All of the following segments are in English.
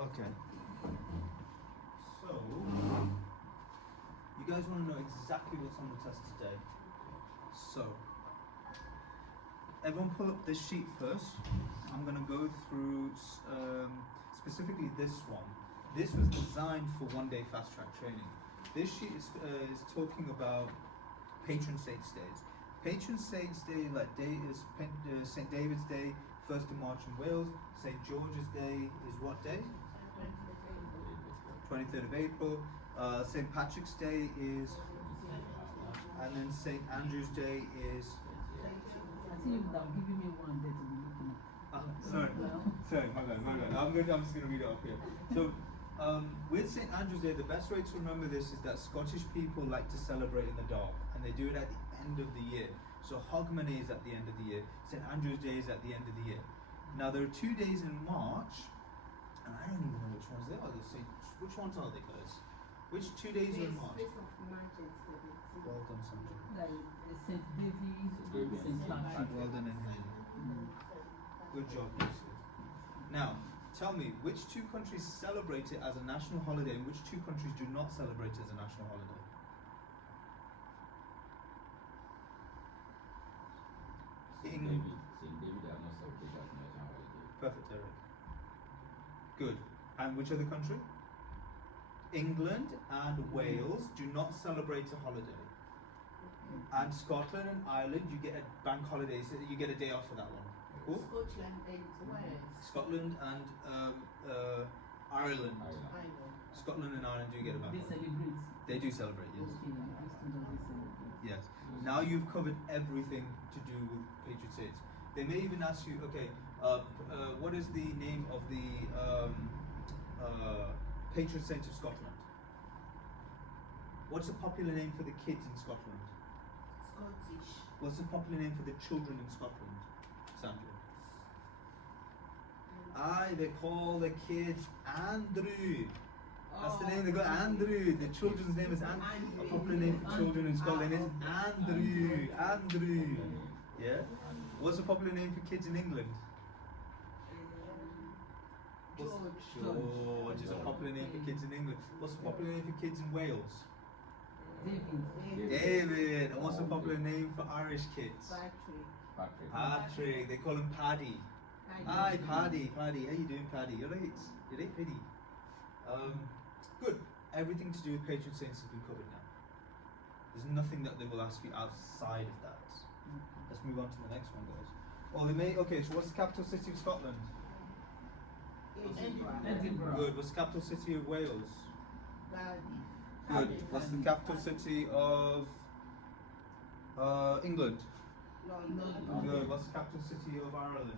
Okay. So, you guys want to know exactly what's on the test today. So, everyone pull up this sheet first. I'm going to go through specifically this one. This was designed for one-day fast-track training. This sheet is talking about patron saints' days. Patron saints' day, like day is St. David's Day, 1st of March in Wales. St. George's Day is what day? 23rd of April. St. Patrick's Day is, and then St. Andrew's Day is. Sorry, my bad. I'm just gonna read it off here. So, with St. Andrew's Day, the best way to remember this is that Scottish people like to celebrate in the dark, and they do it at the end of the year. So Hogmanay is at the end of the year. St. Andrew's Day is at the end of the year. Now there are 2 days in March, and I don't even know which ones they are. Which ones are they, guys? Which 2 days are in March? Well done, Sandra. St. David, St. Patrick. Well done, Henry. Good job, Lucy. Now, tell me, which 2 countries celebrate it as a national holiday and which 2 countries do not celebrate it as a national holiday? St. David are not celebrated as national holiday. Perfect, Eric. Good. And which other country? England and Wales do not celebrate a holiday. And Scotland and Ireland, you get a bank holiday, so you get a day off for that one. Cool? Scotland and Ireland. Scotland and Ireland do get a bank They holiday. celebrate. They do celebrate, yes. Okay, they celebrate. Yes. Now you've covered everything to do with patron saints. They may even ask you, okay, what is the name of the patron saint of Scotland? What's the popular name for the kids in Scotland? Scottish. What's the popular name for the children in Scotland, Sandra? Aye, they call the kids Andrew. That's the name they got, Andrew. The children's name is Andrew. A popular name for children in Scotland is Andrew. Andrew. Yeah? What's a popular name for kids in England? George is a popular name for kids in England. What's a popular name for kids in Wales? David. And what's a popular name for Irish kids? Patrick. They call him Paddy. Hi, Paddy. Paddy. How you doing, Paddy? You're right. You're right, Paddy. Good. Everything to do with patron saints has been covered now. There's nothing that they will ask you outside of that. Let's move on to the next one, guys. Oh, they may. Okay, so what's the capital city of Scotland? Edinburgh. Good. What's the capital city of Wales? Good. What's the capital city of England? Good. What's the capital city of Ireland?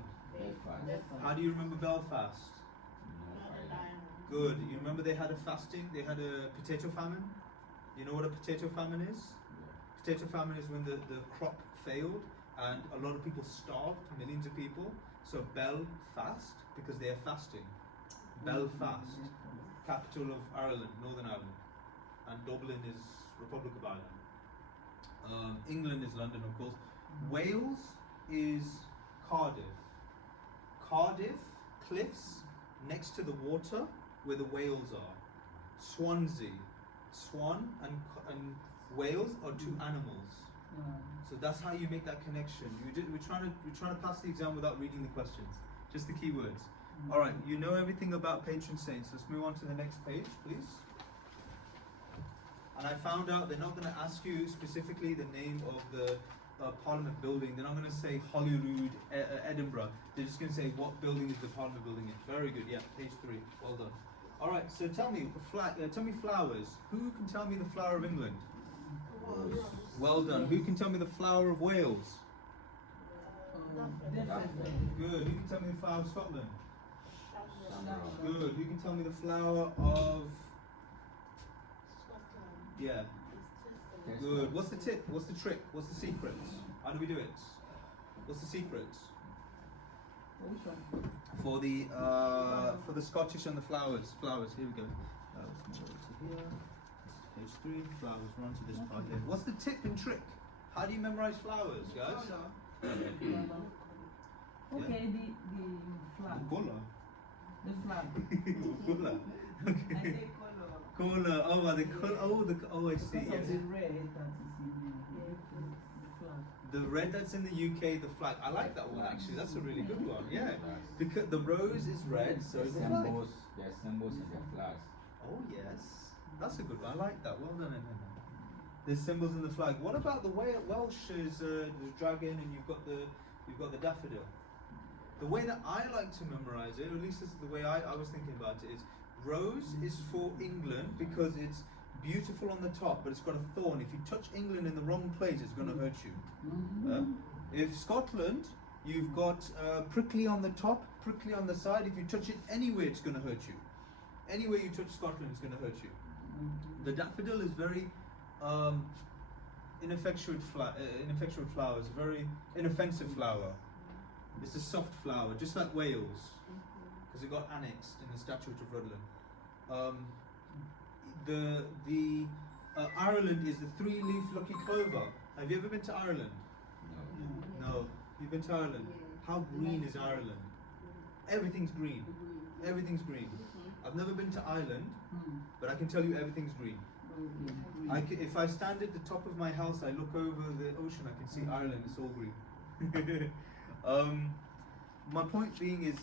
How do you remember Belfast? Good. You remember they had a fasting? They had a potato famine? You know what a potato famine is? Potato famine is when the crop failed and a lot of people starved, millions of people. So Belfast, because they are fasting. Belfast, capital of Ireland, Northern Ireland. And Dublin is Republic of Ireland. England is London, of course. Wales is Cardiff. Cardiff, cliffs next to the water where the whales are. Swansea, swan and whales are 2 animals. So that's how you make that connection. We're trying to pass the exam without reading the questions, just the keywords. All right, you know everything about patron saints. Let's move on to the next page, please. And I found out they're not going to ask you specifically the name of the Parliament building. They're not going to say Holyrood, Edinburgh. They're just going to say what building is the Parliament building in. Very good. Yeah, page 3. Well done. All right. So tell me flowers. Who can tell me the flower of England? Well done. Who can tell me the flower of Wales? Good. Who can tell me the flower of Scotland? Good. Who can tell me the flower of? Yeah. Good. What's the tip? What's the trick? What's the secret? How do we do it? What's the secret? For the Scottish and the flowers. Flowers. Here we go. Flowers. Here. This is page 3. Flowers. We're on to this part here. What's the tip and trick? How do you memorize flowers, guys? Okay, the flower. The colour. The flag. Cooler. I Okay. say color. Cooler. Oh, are they cool? Oh, I see. Because Yes. of the red that is in the flag. The red that's in the UK, the flag. I like that one actually. That's a really good one. Yeah. Because the rose is red, so is the flag. There are symbols in the flags. Oh yes, that's a good one. I like that. Well done, Emma. There's symbols in the flag. What about the way at Welsh is the dragon and you've got the daffodil? The way that I like to memorize it, or at least this is the way I was thinking about it, is rose is for England because it's beautiful on the top, but it's got a thorn. If you touch England in the wrong place, it's going to hurt you. If Scotland, you've got prickly on the top, prickly on the side. If you touch it anywhere, it's going to hurt you. Anywhere you touch Scotland, it's going to hurt you. The daffodil is very ineffectual flower. It's a very inoffensive flower. It's a soft flower, just like Wales, because it got annexed in the Statute of Rutland. Ireland is the three-leaf lucky clover. Have you ever been to Ireland? No. No. You've been to Ireland? How green is Ireland? Everything's green. Everything's green. I've never been to Ireland, but I can tell you everything's green. If I stand at the top of my house, I look over the ocean, I can see Ireland, it's all green. My point being is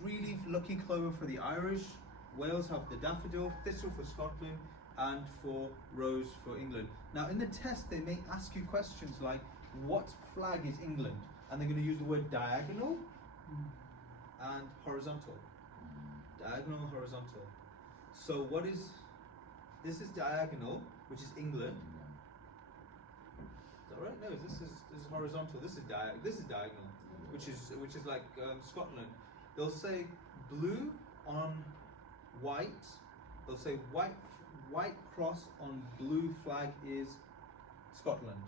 three-leaf lucky clover for the Irish, Wales have the daffodil, thistle for Scotland, and for rose for England. Now in the test they may ask you questions like, what flag is England? And they're going to use the word diagonal and horizontal. Diagonal, horizontal. So this is diagonal, which is England. Is that right? No, this is horizontal. This is diagonal, which is like Scotland. They'll say blue on white. They'll say white cross on blue flag is Scotland,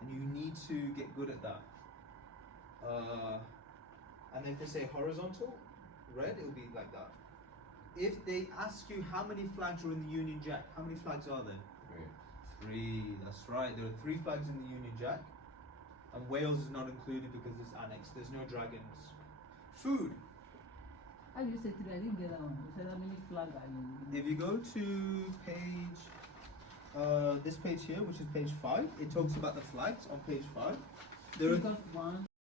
and you need to get good at that. And if they say horizontal, red, it'll be like that. If they ask you how many flags are in the Union Jack, how many flags are there? Three, that's right. There are 3 flags in the Union Jack. And Wales is not included because it's annexed. There's no dragons. Food. How do you say today? I didn't get that one. You said how many flags are you? If you go to page, this page here, which is page 5, it talks about the flags on page 5. There You are got 1,